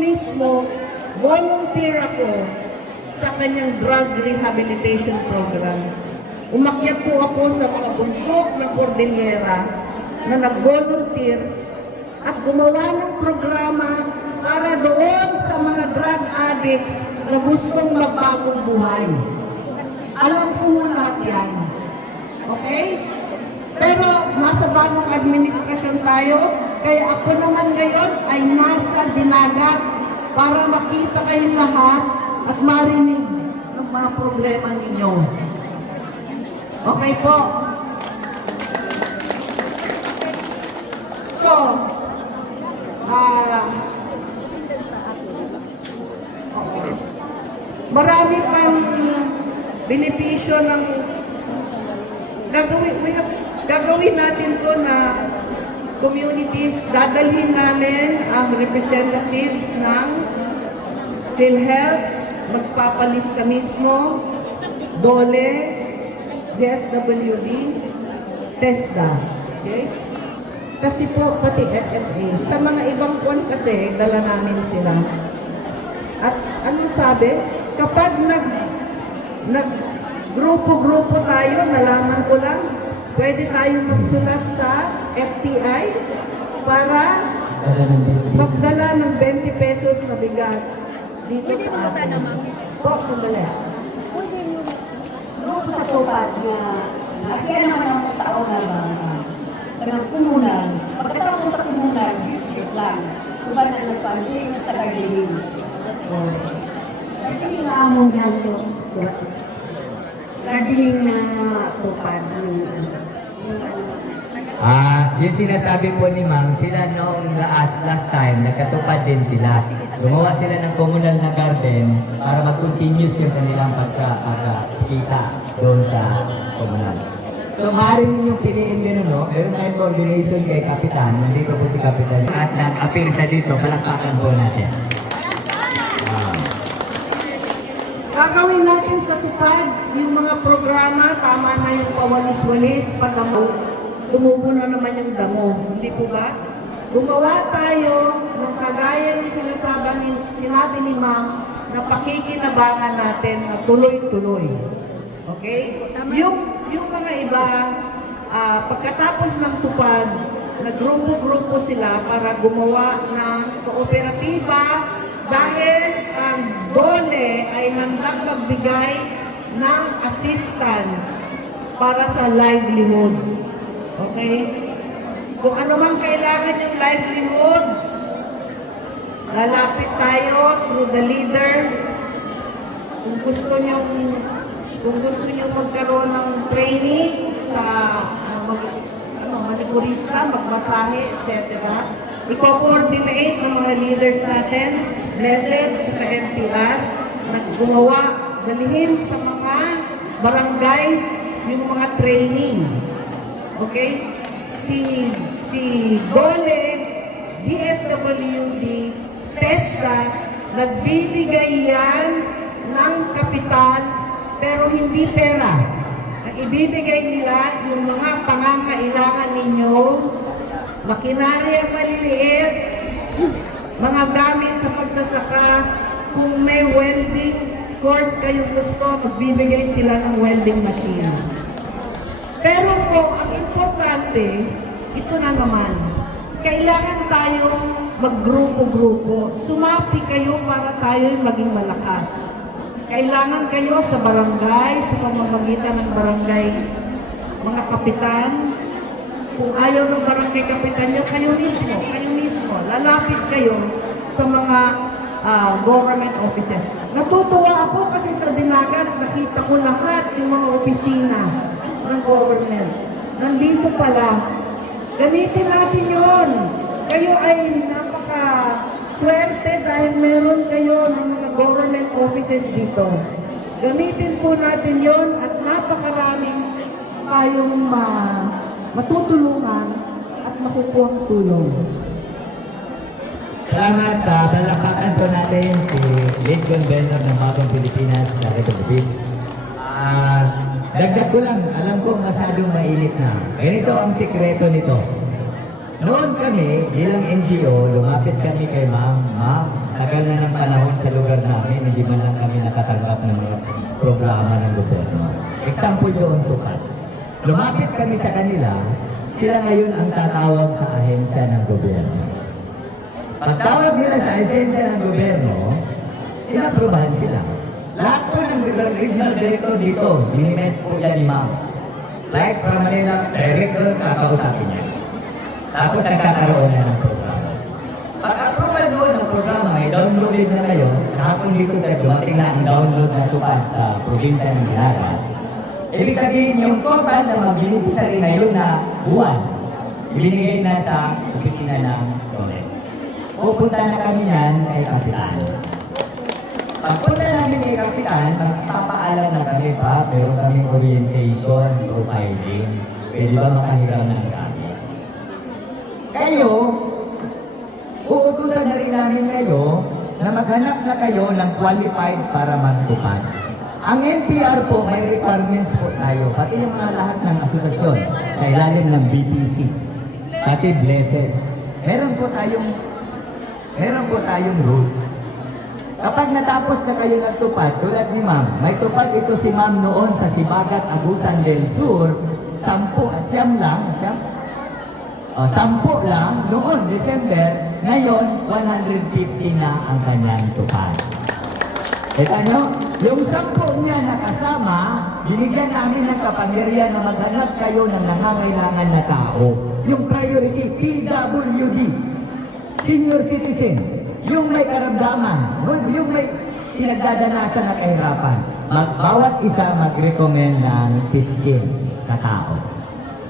mismo, volunteer ako sa kanyang drug rehabilitation program. Umakyat po ako sa mga bundok ng Cordillera na nag-volunteer at gumawa ng programa para doon sa mga drug addicts na gustong magbagong buhay. Alam ko lahat yan. Okay? Pero nasa bagong administrasyon tayo, kaya ako naman ngayon ay nasa dinagat para makita kayong lahat at marinig ng mga problema ninyo. Okay po? So, marami pang benepisyo ng gagawin natin po na communities. Dadalhin namin ang representatives ng PhilHealth, magpapalista mismo, DOLE, DSWD, TESDA. Okay? Kasi po, pati FFA, sa mga ibang kwan kasi, dala namin sila. At anong sabi? Kapag grupo-grupo tayo, nalaman ko lang, pwede tayong magsulat sa FTI para magdala ng 20 pesos na bigas dito sa atin. Po, sandali. Ano sa tupad na kaya naman ako sa una ba ng kumunan, pagkatapos sa kumunan, business lang. Iba na nagpanding sa gardening. Gardening na among ganito. Gardening na tupad. Yung sinasabi po ni Ma'am, sila noong last time, nagkatupad din sila. Gumawa sila ng communal na garden para mag-continuous yung kanilang pagkakita doon sa communal. So, maaari ninyong piliin din, no? Meron tayong coordination kay Kapitan. Nandito po si Kapitan. At nag-appeal siya dito, palakpakan po natin. Gagawin natin sa tupad yung mga programa, tama na yung pawalis-walis, pagdamo. Tumubo na naman yung damo. Hindi po ba? Gumawa tayo ng kagaya ng sinabi ni Ma'am na pakikinabangan natin na tuloy-tuloy. Okay? Yung mga iba, pagkatapos ng tupad, nagrupo-grupo sila para gumawa ng kooperatiba dahil ang DOLE ay handang magbigay ng assistance para sa livelihood. Okay? Kung ano mang kailangan yung livelihood, lalapit tayo through the leaders. Kung gusto nyo magkaroon ng training sa manikurista, magmasahe, etc. I-coordinate ng mga leaders natin, Blessed, sa NPR, naggumawa, dalihin sa mga barangays yung mga training. Okay? Si DOLE, DSWD, TESDA, nagbibigay yan ng kapital pero hindi pera. Ang ibibigay nila yung mga pangangailangan ninyo, makinarya maliliit, mga gamit sa pagsasaka, kung may welding course kayo gusto, magbibigay sila ng welding machine. Pero po, ang importante, ito na naman, kailangan tayong maggrupo-grupo. Sumapi kayo para tayo'y maging malakas. Kailangan kayo sa barangay, sa pamamagitan ng barangay, mga kapitan. Kung ayaw ng barangay kapitan nyo, kayo mismo, lalapit kayo sa mga government offices. Natutuwa ako kasi sa Dinagat, nakita ko lahat yung mga opisina ng government. Nandito pala. Gamitin natin yun. Kayo ay napaka-swerte dahil meron kayo ng mga government offices dito. Gamitin po natin yun at napakaraming tayong matutulungan at makukuha tulong. Salamat. Palakpakan po natin si Lead Convener ng Bagong Pilipinas, Larry David. Dagdag ko lang, alam ko masyadong mainit na. Ganito ang sikreto nito. Noon kami, bilang NGO, lumapit kami kay Ma'am, tagal na ng panahon sa lugar namin, hindi man lang kami nakatanggap ng mga programa ng gobyerno. Example doon tupad. Lumapit kami sa kanila, sila ngayon ang tatawag sa ahensya ng gobyerno. Pagtawag nila sa ahensya ng gobyerno, inaprubahan sila. Lahat po ng regional director dito, minimet po yan ni ma'am. Like from Manila, director, kakausapin niya. Tapos nagkakaroon na ng programa. Pag-approval doon ng programa, may downloaded na kayo. Kahapon dito sa dumating na ang download na tupad sa probinsya ng Ginara. Ibig sabihin, yung total na mabilisari ngayon na buwan, ibinigay na sa opisina ng DOLE. Pupunta na kami yan kay Kapitan. Pagpunta namin kay Kapitan, magpapaalam na kami pa, pero kaming orientation, profiling. Pwede ba makahiram ng gamit? Kayo, uutusan na rin namin kayo na maghanap na kayo ng qualified para magtupad. Ang NPR po, may requirements po tayo, kasi yung mga lahat ng asosasyon sa ilalim ng BPC, pati Blessed, meron po tayong rules. Kapag natapos na kayo nagtupad, tulad ni ma'am, may tupad ito si ma'am noon sa Sibagat, Agusan del Sur, 10 lang noon, December, ngayon, 150 na ang kanyang tupad. Kita nyo, yung 10 niya na kasama, binigyan namin ng kapangyarihan na maghanap kayo ng nangangailangan na tao. Yung priority, PWD, senior citizen, yung may karamdaman, yung may pinagdadanasan na kahirapan. Bawat isa mag-recommend ng 15 na tao.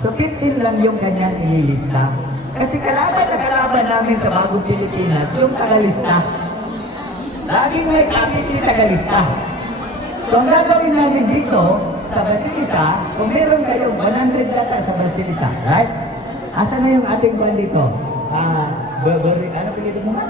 So 15 lang yung kanyang ililista. Kasi kalaban namin sa Bagong Pilipinas, yung tagalista. Laging may kapiti tagalista. So ang gagawin namin dito, sa Basilisa, kung meron kayong 100 data sa Basilisa, right? Asa na yung ating buwan dito? Ano pinito mo nga?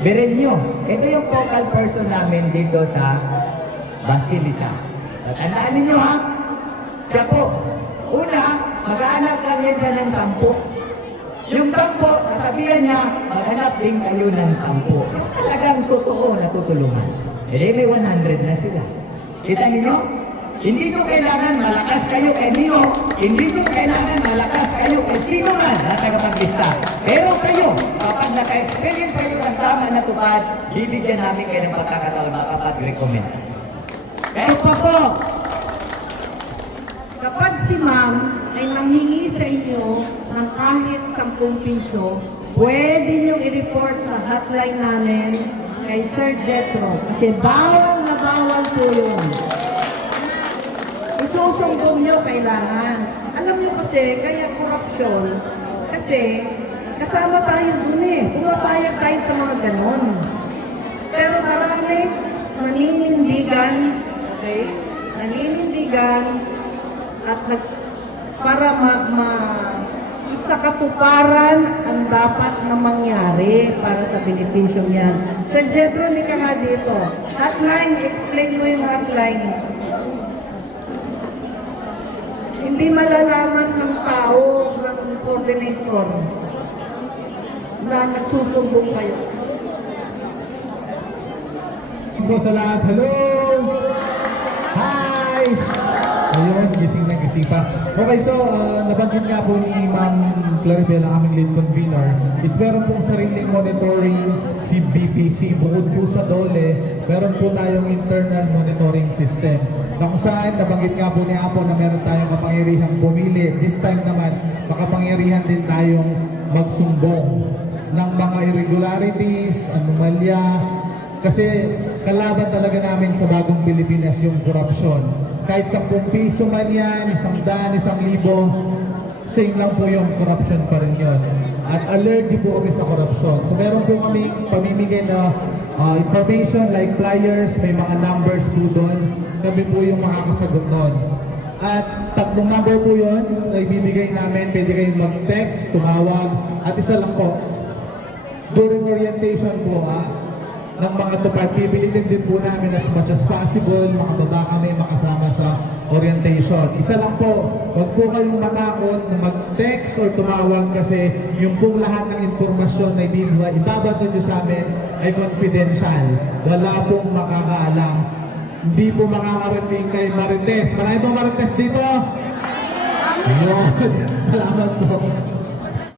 Berenyo. Ito yung focal person namin dito sa Basilisa. Tandaan ninyo ha? Siya po. Una, maghanap lang yan siya ng 10. Yung 10, sasabihan niya, maghanap din kayo ng 10. Yung talagang totoo na tutulungan. Eh, may 100 na sila. Kita ninyo? Hindi nyo kailangan malakas kayo kay Nino. Hindi nyo kailangan malakas kayo kay sino man na tagapaglista. Pero kayo, kapag naka-experience kayo ng tama na tupad, bibigyan namin kayo ng pagkakataon makapag-recommend. Ito pa po, kapag si ma'am ay nanghingi sa inyo ng kahit 10 piso, pwede nyo i-report sa hotline namin kay Sir Jetro. Kasi bawal na bawal po yun. Isusumbong nyo kailangan. Alam nyo kasi, kaya korupsyon, kasi kasama tayo dun eh. Pumapayag tayo sa mga ganon. Pero marami naninindigan, okay? Naninindigan at para sa katuparan ang dapat na mangyari para sa benepisyo niyan. Sir Jetro, hindi ka nga dito. Hotline, explain mo yung hotline. Hindi malalaman ng tao, ng coordinator, na nagsusumbong kayo. Po sa lahat, hello! Hi! Ayun, gising na gising pa. Okay, so nabanggit nga po ni Ma'am Claribel, ang aming lead convener, is meron pong sariling monitoring si BPC. Bukod po sa DOLE, meron po tayong internal monitoring system. Na kung saan, nabanggit nga po ni Apo na meron tayong kapangyarihang pumili. This time naman, makapangyarihan din tayong magsumbong ng mga irregularities, anomalya, kasi kalaban talaga namin sa Bagong Pilipinas yung korupsyon. Kahit 10 piso man yan, 100, 1,000, same lang po yung korupsyon pa rin yun. At allergic po kami sa korupsyon. So meron po kami pamimigay na information like flyers, may mga numbers po doon. Kami po yung makakasagot doon. At 3 number po yun na ibibigay namin. Pwede kayong mag-text, tumawag, at isa lang po. During orientation po ng mga tupad, pipilitin din po namin as much as possible, makababa kami, makasama sa orientation. Isa lang po, huwag po kayong matakot na mag-text or tumawag kasi yung pong lahat ng impormasyon na ibabato nyo sa amin ay confidential. Wala pong makakaalam. Hindi po makakarating kay Marites. Marami pong Marites dito? Ayun. Salamat po.